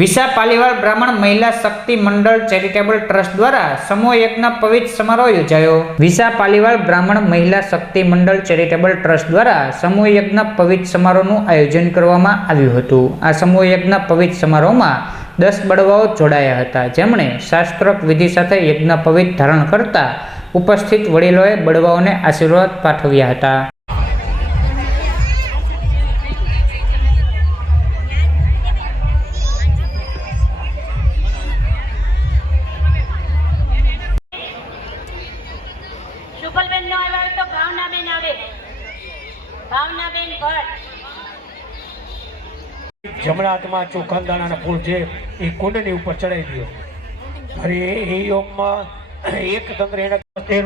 Visa પાલીવાડ બ્રાહ્મણ મહિલા શક્તિ મંડળ ચેરિટેબલ ટ્રસ્ટ દ્વારા સમૂહ યજ્ઞ પવિત્ર સમારોહ યોજાયો. વિસા પાલીવાડ બ્રાહ્મણ મહિલા શક્તિ મંડળ ચેરિટેબલ ટ્રસ્ટ દ્વારા સમૂહ યજ્ઞ પવિત્ર સમારોહનું આયોજન કરવામાં આવ્યું હતું. આ સમૂહ યજ્ઞ પવિત્ર સમારોહમાં દસ બળવાઓ જોડાયા હતા. જેમણે શાસ્ત્રોક્ત વિધિ સાથે યજ્ઞ પવિત્ર ધારણ કરતા ઉપસ્થિત વડીલોએ બળવાઓને આશીર્વાદ પાઠવ્યા હતા. શુકલબેન નો આવ્યા હોય તો ભાવનાબેન આવે. ભાવનાબેન ભટ્ટ. જમણા હાથમાં ચોખા દાણાના ફૂલ છે એ કુંડની ઉપર ચડાવી દો અરે એ યોગમાં એક તંત્ર એના તે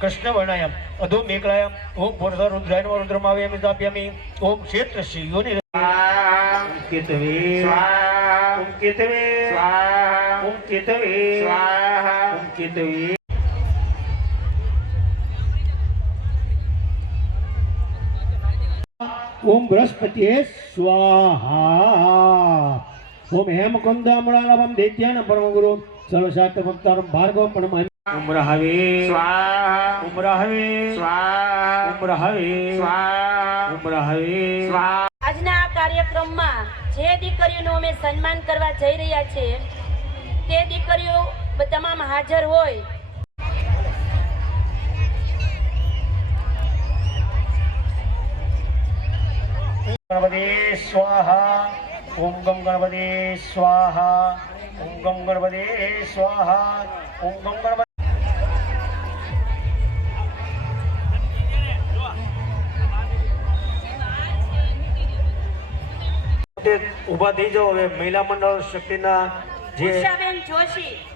કૃષ્ણ વર્ણાયમ અધો ઓમ પુરસ રુદ્રાય નમઃ રુદ્રમાવ્યામિ દાપ્યામિ ઓમ યોનિ કેતવે ઓમ કેતવે ઓમ કેતવે ઓમ બૃહસ્પતિએ સ્વાહા. ઓમ હેમકુંદામણાલવમ દૈત્યાન પરમગુરુ સર્વશાસ્ત્ર ભક્તારમ ભાર્ગવ પરમ ઓમ રહવે સ્વાહા. ઓમ રહવે સ્વાહા. ઓમ રહવે સ્વાહા. ઓમ રહવે સ્વાહા. આજના આ કાર્યક્રમમાં જે દીકરીઓનું અમે સન્માન કરવા જઈ રહ્યા છીએ તે દીકરીઓ તમામ હાજર હોય. ગણપતિ સ્વાહા. ઓમ ગમ ગણપતિ સ્વાહા. ઓમ ગમ ગણપતિ સ્વાહા. ઓમ ગમ ગણપતિ ઊભા થઈ જાઓ હવે મહિલા મંડળ શક્તિના જે જોશી.